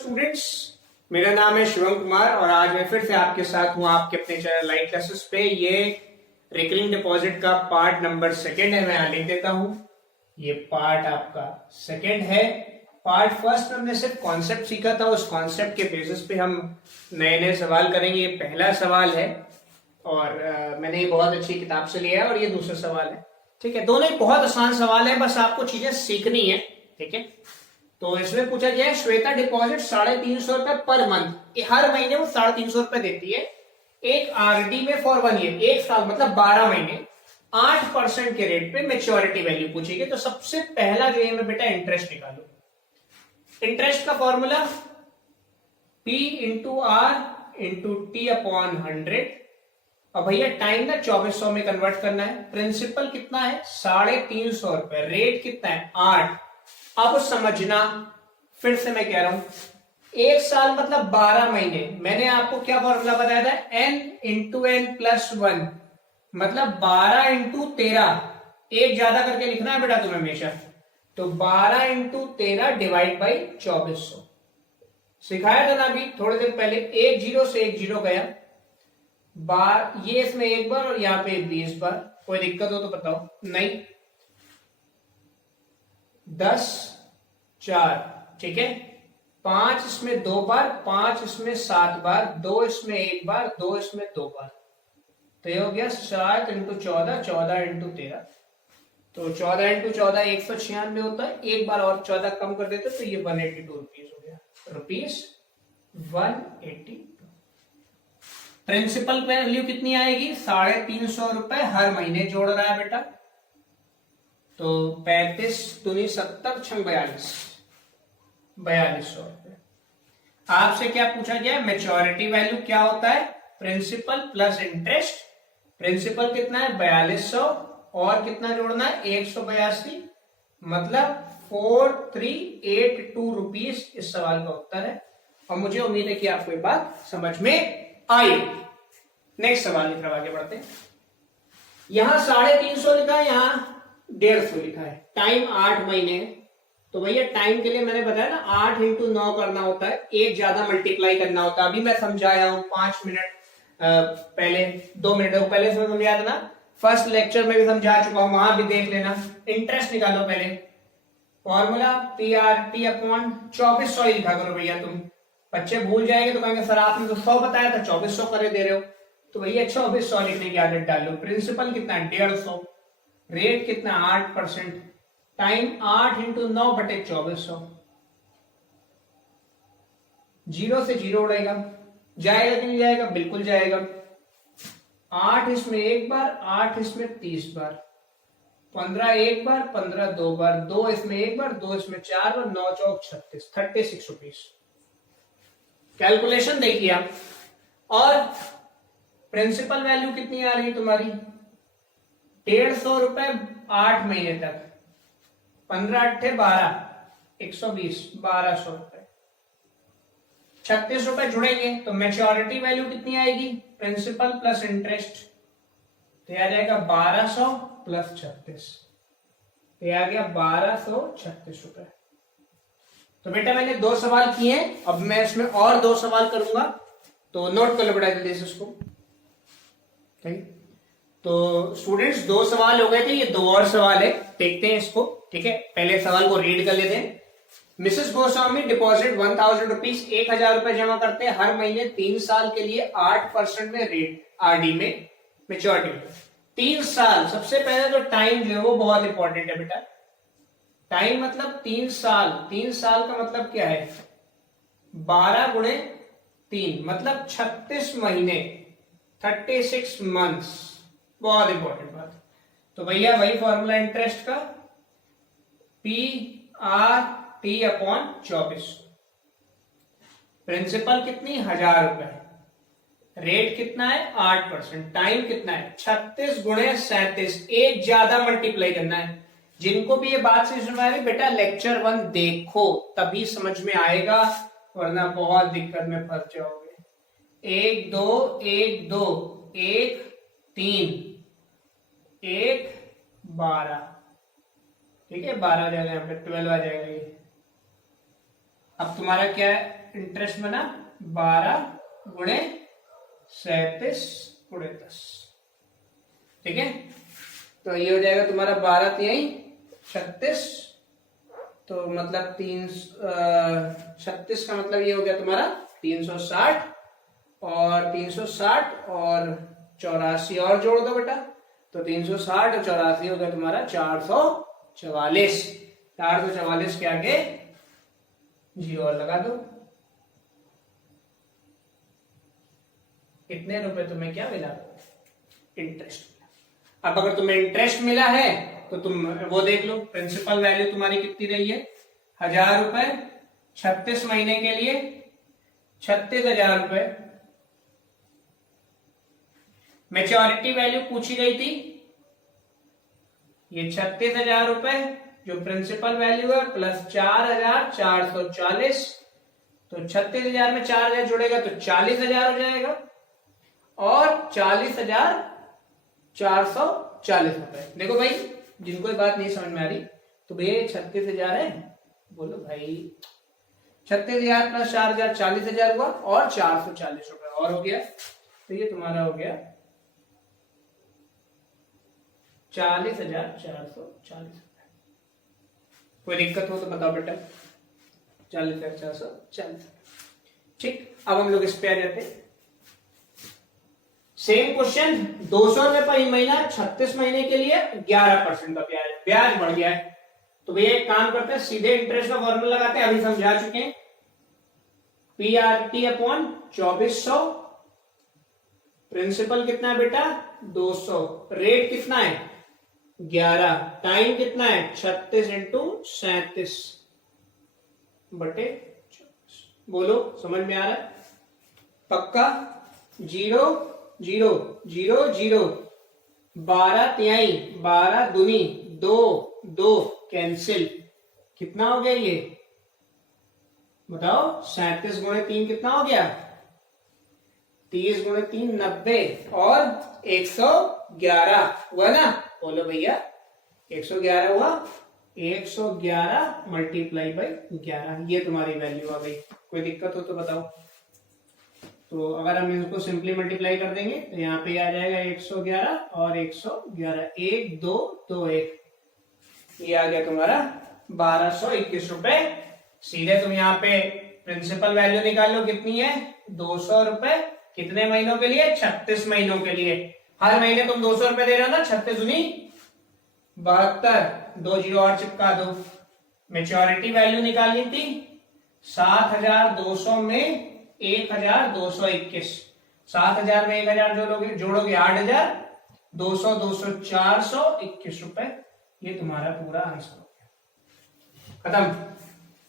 Students, मेरा नाम है शिवम कुमार और आज मैं फिर से आपके साथ हूं आपके अपने चैनल लाइव क्लासेस पे। ये रिकरिंग डिपॉजिट का पार्ट नंबर 2 है। मैं यहाँ लिख देता हूं, ये पार्ट आपका 2 है। पार्ट फर्स्ट में हमने सिर्फ कॉन्सेप्ट सीखा था, उस कॉन्सेप्ट के बेसिस पे हम नए नए सवाल करेंगे। ये पहला सवाल है और मैंने ये बहुत अच्छी किताब से लिया है और ये दूसरा सवाल है। ठीक है, दोनों ही बहुत आसान सवाल है, बस आपको चीजें सीखनी है। ठीक है, तो इसमें पूछा गया है श्वेता डिपॉजिट 350 रुपए पर मंथ, हर महीने वो 350 रुपए देती है एक आरडी में फॉर 1 ईयर, 1 साल मतलब 12 महीने 8% के रेट पे मैच्योरिटी वैल्यू पूछी गई। तो सबसे पहला जो है बेटा इंटरेस्ट निकालो। इंटरेस्ट का formula P into R into T upon 100। और भैया टाइम ना 2400 में कन्वर्ट करना है। प्रिंसिपल कितना है 350 रुपए, रेट कितना है 8। अब समझना, फिर से मैं कह रहा हूं 1 साल मतलब 12 महीने। मैंने आपको क्या फॉर्मूला बताया था, n इंटू एन प्लस 1 मतलब 12 इंटू 13। एक ज्यादा करके लिखना है बेटा तुम्हें हमेशा। तो 12 इंटू 13 डिवाइड बाई 2400 सिखाया था ना अभी थोड़े दिन पहले। एक जीरो से एक जीरो गया बार, ये इसमें एक बार और यहाँ पे 20 बार। कोई दिक्कत हो तो बताओ। नहीं, 10 4, ठीक है। 5 इसमें 2 बार, 5 इसमें 7 बार, 2 इसमें 1 बार, 2 इसमें 2 बार। तो ये हो गया 7 इंटू 14, 14 इंटू 13। तो 14 इंटू 14 196 होता है। एक बार और 14 कम कर देते तो ये 182 रुपीज हो गया, रुपीज 182। प्रिंसिपल वैल्यू कितनी आएगी 350 रुपए हर महीने जोड़ रहा है बेटा। तो 35 दूनी 70 छंग 4200 रुपए। आपसे क्या पूछा गया, मैच्योरिटी वैल्यू क्या होता है, प्रिंसिपल प्लस इंटरेस्ट। प्रिंसिपल कितना है 4200 और कितना जोड़ना है 182, मतलब 4382 रुपीज इस सवाल का उत्तर है। और मुझे उम्मीद है कि आपको ये बात समझ में आई। नेक्स्ट सवाल की तरफ आगे बढ़ते हैं। यहां 350 लिखा है, यहां 150 लिखा है। टाइम 8 महीने। तो भैया टाइम के लिए मैंने बताया ना 8 इंटू 9 करना होता है, एक ज्यादा मल्टीप्लाई करना होता है। अभी मैं समझाया हूं 5 मिनट पहले, 2 मिनट पहले समझाया था ना, फर्स्ट लेक्चर में भी समझा चुका हूं, वहां भी देख लेना। इंटरेस्ट निकालो पहले। Formula P R T upon 2400 ही लिखा करो भैया। तुम बच्चे भूल जाएंगे तो कहेंगे सर आपने तो 100 बताया था 2400 करे दे रहे हो। तो भैया 2400 लिखने की आदत डालो। प्रिंसिपल कितना 150, रेट कितना 8%, टाइम 8 इंटू 9 बटे 2400। जीरो से जीरो उड़ेगा, जाएगा कि नहीं जाएगा, बिल्कुल जाएगा। 8 इसमें एक बार, 8 इसमें 30 बार, 15 एक बार, 15 2 बार, 2 इसमें एक बार, 2 इसमें 4 बार, 9 चौक 36, 36 रुपीज। कैलकुलेशन देखिए आप। और प्रिंसिपल वैल्यू कितनी आ रही है तुम्हारी 150 रुपए 8 महीने तक, 15 8 12, 120, 1200 रुपए। 36 रुपए जुड़ेंगे तो मैच्योरिटी वैल्यू कितनी आएगी, प्रिंसिपल प्लस इंटरेस्ट, तो आ जाएगा 1200 प्लस 36, ये आ गया 1236 रुपए। तो बेटा मैंने 2 सवाल किए हैं, अब मैं इसमें और 2 सवाल करूंगा, तो नोट कर लो बेटा जल्दी से इसको। ठीक, तो स्टूडेंट्स 2 सवाल हो गए थे, ये 2 और सवाल है, देखते हैं इसको। ठीक है, पहले सवाल को रीड कर लेते हैं। मिसेस गोस्वामी डिपॉजिट 1000 रुपीज, 1000 रुपए जमा करते हैं हर महीने 3 साल के लिए 8% में रेट आरडी में मैच्योरिटी। 3 साल, सबसे पहले तो टाइम जो है वो बहुत इंपॉर्टेंट है बेटा। टाइम मतलब 3 साल, 3 साल का मतलब क्या है 12 गुणे 3 मतलब 36 महीने, 36 मंथ्स, बहुत इंपॉर्टेंट बात। तो भैया वही फॉर्मूला इंटरेस्ट का P R T upon 24। Principal कितनी 1000 रुपए, रेट कितना है 8%, टाइम कितना है 36 गुणे 37, एक ज्यादा मल्टीप्लाई करना है। जिनको भी ये बात से समझ में बेटा लेक्चर 1 देखो तभी समझ में आएगा, वरना बहुत दिक्कत में फंस जाओगे। 1 2 1 2 1 3 1 12, ठीक है 12 आ जाएगा, यहाँ पे 12 आ जाएगा ये। अब तुम्हारा क्या है इंटरेस्ट बना 12 गुणे 37 गुणे 10। ठीक है, तो ये हो जाएगा तुम्हारा 12 तिहाई 36, तो मतलब 36 का मतलब ये हो गया तुम्हारा 360, और 360 और 84 और जोड़ दो बेटा, तो 360 और 84 हो गया तुम्हारा 444। 444 के आगे 0 और लगा दो। कितने रुपए तुम्हें क्या मिला? इंटरेस्ट। अब अगर तुम्हें इंटरेस्ट मिला है तो तुम वो देख लो, प्रिंसिपल वैल्यू तुम्हारी कितनी रही है? 1000 रुपए 36 महीने के लिए 36,000 रुपए। मैच्योरिटी वैल्यू पूछी गई थी, ये 36,000 रुपए जो प्रिंसिपल वैल्यू है प्लस 4,440, तो 36,000 में 4,000 जुड़ेगा तो 40,000 हो जाएगा, और 40,440 रुपए। देखो भाई, जिनको ये बात नहीं समझ में आ रही तो भैया 36,000 है, बोलो भाई 36,000 प्लस 4,000 40,000 हुआ, और 440 रुपए और हो गया, तो ये तुम्हारा हो गया 40,440 रुपए। कोई दिक्कत हो तो बताओ बेटा। 40,440। ठीक, अब हम लोग इस पे आ जाते हैं। सेम क्वेश्चन, 200 रुपए पर महीना 36 महीने के लिए 11% का ब्याज, ब्याज बढ़ गया है। तो भैया एक काम करते हैं, सीधे इंटरेस्ट का फॉर्मूला लगाते हैं, अभी समझा चुके हैं। PRT अपॉन 2400, प्रिंसिपल कितना है बेटा 200, रेट कितना है 11, टाइम कितना है 36 इंटू 37 बटे 24। बोलो समझ में आ रहा है? पक्का? 0 0 0 0, 12 तिहाई 12 दूनी 2 2 कैंसिल, कितना हो गया ये बताओ? 37 गुणे 3 कितना हो गया? 30 गुणे 3 90, और 111 हुआ ना? बोलो भैया 111 हुआ, 111 मल्टीप्लाई बाई 11, ये तुम्हारी वैल्यू आ गई। कोई दिक्कत हो तो बताओ। तो अगर हम इसको सिंपली मल्टीप्लाई कर देंगे तो यहाँ पे आ जाएगा 111 और 111, 1 2 2 1, ये आ गया तुम्हारा 1221 रुपए। सीधे तुम यहाँ पे प्रिंसिपल वैल्यू निकाल लो, कितनी है 200 रुपए, कितने महीनों के लिए? 36 महीनों के लिए। हर महीने तुम 200 रुपए दे रहे हो ना, 36 दूनी 72, 2 0 और चिपका दो। मैच्योरिटी वैल्यू निकालनी थी 7,200 में 1,221, 7,000 में 1,000 जोड़ोगे 8,000, 200 200 421 रुपए। ये तुम्हारा पूरा आंसर हो गया। खत्म।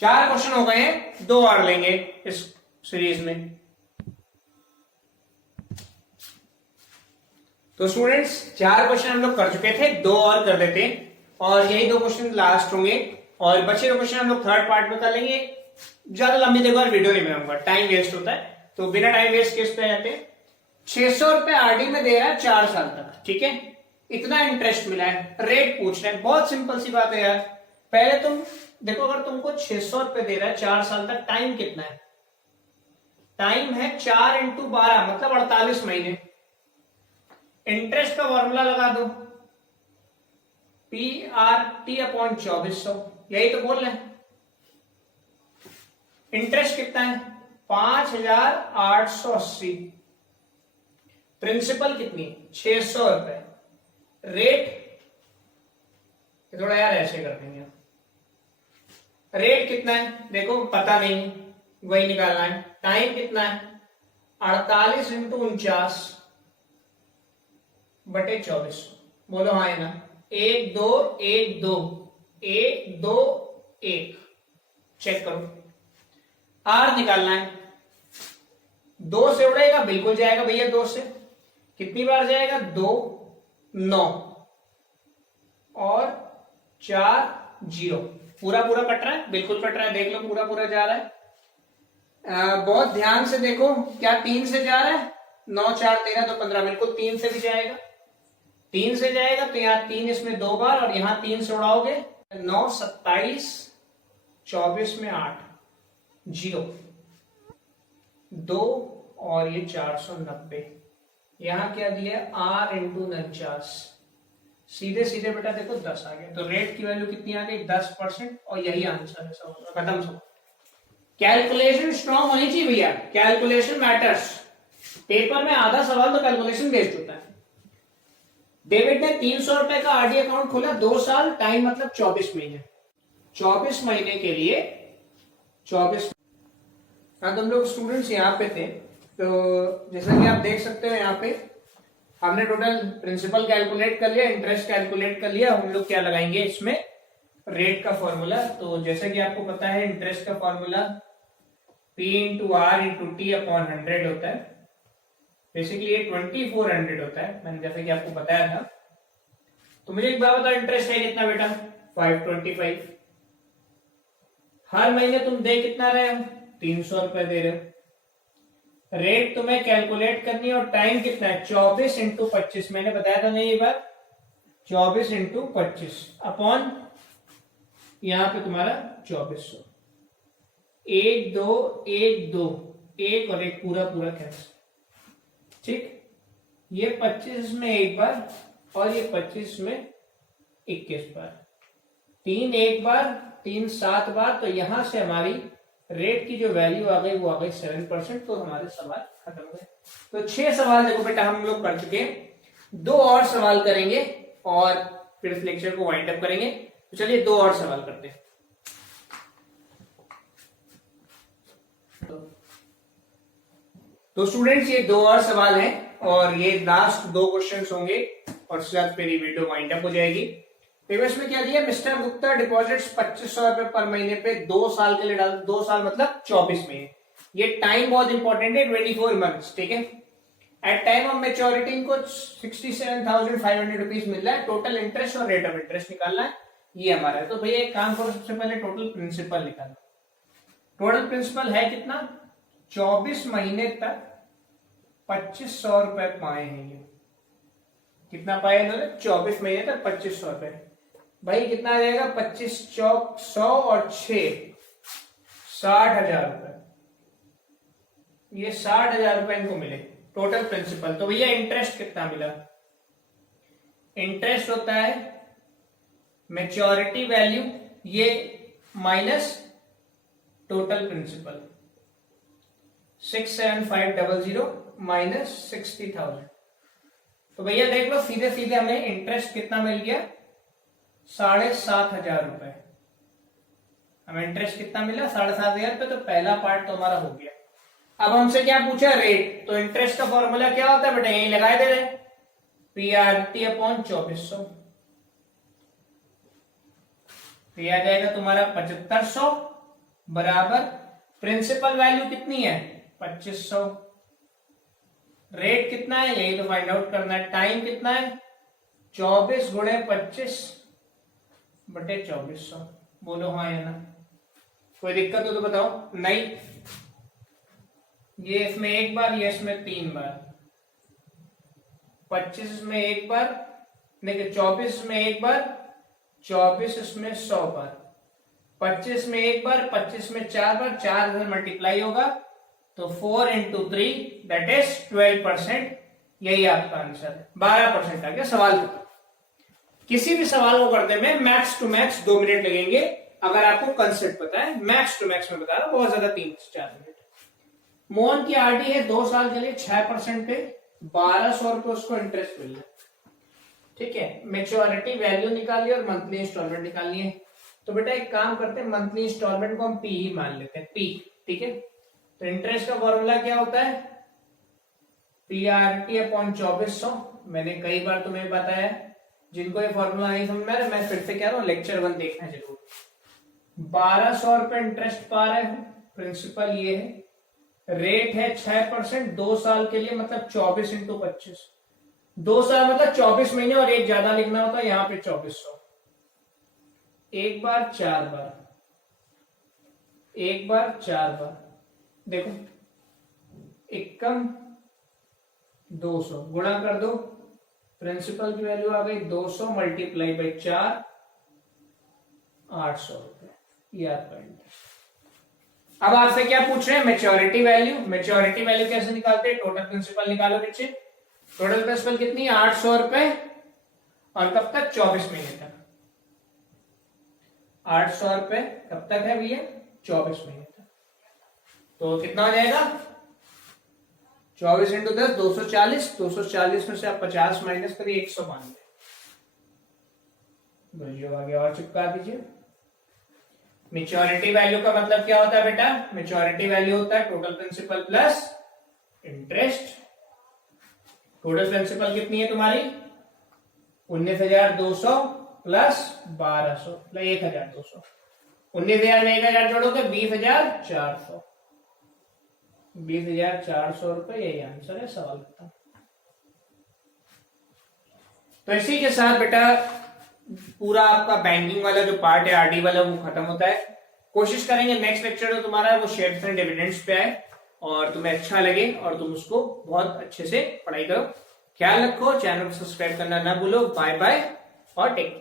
4 क्वेश्चन हो गए हैं, 2 और लेंगे इस सीरीज में। तो स्टूडेंट्स 4 क्वेश्चन हम लोग कर चुके थे, 2 और कर देते हैं, और यही 2 क्वेश्चन लास्ट होंगे, और बचे 2 क्वेश्चन हम लोग थर्ड पार्ट में कर लेंगे। ज्यादा लंबी देखो और वीडियो नहीं बनाऊंगा, टाइम वेस्ट होता है, तो बिना टाइम वेस्ट किस पे जाते हैं। 600 रुपए आरडी में दे रहा है 4 साल तक, ठीक है, इतना इंटरेस्ट मिला है, रेट पूछ रहे हैं। बहुत सिंपल सी बात है यार। पहले तुम देखो, अगर तुमको 600 रुपए दे रहा है 4 साल तक, टाइम कितना है? टाइम है 4 इंटू 12 मतलब 48 महीने। इंटरेस्ट का फॉर्मूला लगा दो, PRT अपॉन 2400, यही तो बोल रहे हैं। इंटरेस्ट कितना है 5,880, प्रिंसिपल कितनी 600 रुपए, रेट थोड़ा यार ऐसे कर देंगे, रेट कितना है देखो पता नहीं, वही निकालना है। टाइम कितना है 48 इंटू 49 बटे 24, बोलो हाँ है ना? 1 2 1 2 1 2 1, चेक करो। आर निकालना है, 2 से उड़ेगा बिल्कुल जाएगा भैया, 2 से कितनी बार जाएगा 2 9 और 4 0, पूरा पूरा कट रहा है, बिल्कुल कट रहा है, देख लो पूरा पूरा जा रहा है। बहुत ध्यान से देखो, क्या 3 से जा रहा है? 9 4 13 तो 15, बिल्कुल 3 से भी जाएगा, 3 से जाएगा तो यहाँ 3 इसमें 2 बार, और यहाँ 3 से उड़ाओगे 9 27 24 में 8 0, 2 और ये 490, यहाँ क्या दिया है R इंटू 49, सीधे सीधे बेटा देखो 10 आ गया। तो रेट की वैल्यू कितनी आ गई 10%, और यही आंसर है सब खत्म। सब कैलकुलेशन स्ट्रॉन्ग होनी चाहिए भैया, कैलकुलेशन मैटर्स। पेपर में आधा सवाल तो कैलकुलेशन बेस्ड होता है। डेविड ने 300 रुपए का आरडी अकाउंट खोला, 2 साल, टाइम मतलब 24 महीने। 24 महीने के लिए 24। हाँ, तुम लोग स्टूडेंट्स यहाँ पे थे, तो जैसा कि आप देख सकते हो यहाँ पे हमने टोटल प्रिंसिपल कैलकुलेट कर लिया, इंटरेस्ट कैलकुलेट कर लिया। हम लोग क्या लगाएंगे इसमें, रेट का फॉर्मूला। तो जैसे कि आपको पता है इंटरेस्ट का formula P into R into T upon 100 होता है। बेसिकली ये 2400 होता है, मैंने जैसे कि आपको बताया था। तो मुझे एक बात बताओ, इंटरेस्ट है कितना बेटा 525। हर महीने तुम दे कितना रहे हो 300 रुपए दे रहे हो। रेट तुम्हें कैलकुलेट करनी है और टाइम कितना है 24 इंटू 25। मैंने बताया था नहीं ये बात, 24 इंटू 25 अपॉन यहां पे तुम्हारा 2400। 1 2 1 2 1 और 1 पूरा पूरा कैंसिल। ठीक, ये 25 में एक बार और ये 25 में 21 बार, 3 एक बार 3 7 बार। तो यहां से हमारी रेट की जो वैल्यू आ गई वो आ गई 7%। तो हमारे सवाल खत्म हो गए। तो 6 सवाल देखो बेटा हम लोग कर चुके हैं, 2 और सवाल करेंगे और फिर इस लेक्चर को वाइंड अप करेंगे। तो चलिए 2 और सवाल करते हैं। तो स्टूडेंट्स ये 2 और सवाल हैं और ये लास्ट 2 क्वेश्चंस होंगे और उसके बाद फिर ये वीडियो वाइंड अप हो जाएगी। देखो इसमें क्या दिया, मिस्टर गुप्ता डिपॉजिट्स 2500 रुपए पर महीने पे 2 साल के लिए डाल, 2 साल मतलब 24 महीने। ये टाइम बहुत इंपॉर्टेंट है, 24 मंथ्स। ठीक है, एट टाइम ऑफ मेच्योरिटी इनको 67,500 रुपीज मिल रहा है। टोटल इंटरेस्ट और रेट ऑफ इंटरेस्ट निकालना है, ये हमारा है। तो भैया एक काम करो, सबसे पहले टोटल प्रिंसिपल निकालना। टोटल प्रिंसिपल है कितना, 24 महीने तक 2500 रुपए पाए हैं। ये कितना पाए इन्होंने, 24 महीने तक 2500 रुपए। भाई कितना आ जाएगा, 25 चौक 100 और 6 60,000 रुपए। ये 60,000 रुपए इनको मिले टोटल प्रिंसिपल। तो भैया इंटरेस्ट कितना मिला, इंटरेस्ट होता है मैच्योरिटी वैल्यू ये माइनस टोटल प्रिंसिपल, 67500 माइनस 60,000। तो भैया देख लो सीधे सीधे हमें इंटरेस्ट कितना मिल गया, 7,500 रुपए। हमें इंटरेस्ट कितना मिला 7,500 रुपए। तो पहला पार्ट तो हमारा हो गया। अब हमसे क्या पूछा, रेट। तो इंटरेस्ट का फॉर्मूला क्या होता है बेटा, यही लगाए दे रहे, PRT अपॉन 2400। तो आ जाएगा तुम्हारा 7500 बराबर प्रिंसिपल वैल्यू कितनी है 2500। रेट कितना है यही तो फाइंड आउट करना है। टाइम कितना है 24 गुणे 25 बटे 2400। बोलो हाँ या ना, कोई दिक्कत हो तो बताओ। नहीं, ये इसमें एक बार, ये इसमें 3 बार, 25 में एक बार, देखिए 24 में एक बार, 24 इसमें 100 बार, 25 में एक बार, 25 में 4 बार, 4 इधर मल्टीप्लाई होगा तो 4 इंटू 3 दैट इज 12%। यही आपका आंसर है, 12% आ गया सवाल का। किसी भी सवाल को करते में मैक्स टू मैक्स 2 मिनट लगेंगे, अगर आपको कंसेप्ट पता है। मैक्स टू मैक्स में बता रहा हूं, बहुत ज्यादा 3 से 4 मिनट। मोहन की आरडी है 2 साल के लिए 6% पे 1200 रुपए उसको इंटरेस्ट मिल रहा है। ठीक है, मेच्योरिटी वैल्यू निकाली और मंथली इंस्टॉलमेंट निकालनी है। तो बेटा एक काम करते हैं, मंथली इंस्टॉलमेंट को हम पी ही मान लेते हैं, पी। ठीक है, तो इंटरेस्ट का फॉर्मूला क्या होता है, PRT अपॉन 2400। मैंने कई बार तुम्हें बताया, जिनको ये फॉर्मूला नहीं समझ में आ रहा मैं फिर से कह रहा हूं, लेक्चर 1 देखना जरूर। 1200 रुपए इंटरेस्ट पा रहे हो, प्रिंसिपल ये है, रेट है 6%, 2 साल के लिए मतलब 24 इंटू 25। 2 साल मतलब 24 महीने और एक ज्यादा लिखना होता है, यहां पे 2400। एक बार 4 बार, एक बार 4 बार, देखो एकम 200 गुणा कर दो, प्रिंसिपल की वैल्यू आ गई 200 मल्टीप्लाई बाई 4 800 रुपए। ये आपका इंटरेस्ट। अब आपसे क्या पूछ रहे हैं, मेच्योरिटी वैल्यू। मेच्योरिटी वैल्यू कैसे निकालते हैं, टोटल प्रिंसिपल निकालो नीचे। टोटल प्रिंसिपल कितनी है, 800 रुपए, और कब तक, 24 महीने तक। 800 रुपए कब तक है भैया, 24 महीने तक। तो कितना हो जाएगा, 24 इंटू 10, 240। 240 में से आप 50 माइनस करिए, 192। भैया आगे और चिपका दीजिए। मेच्योरिटी वैल्यू का मतलब क्या होता है बेटा, मेच्योरिटी वैल्यू होता है total principal plus interest. Total principal कितनी है तुम्हारी, 19,200 प्लस 1200 प्लस 1,200। 19,000 में 1,000 जोड़ोगे 20,400। 20,400 रुपए, यही आंसर है सवाल का। तो इसी के साथ बेटा पूरा आपका बैंकिंग वाला जो पार्ट है, आरडी वाला, वो खत्म होता है। कोशिश करेंगे नेक्स्ट लेक्चर जो तुम्हारा है वो शेयर्स एंड डिविडेंड्स पे आए और तुम्हें अच्छा लगे और तुम उसको बहुत अच्छे से पढ़ाई करो। ख्याल रखो, चैनल को सब्सक्राइब करना ना भूलो। बाय बाय और टेक केयर।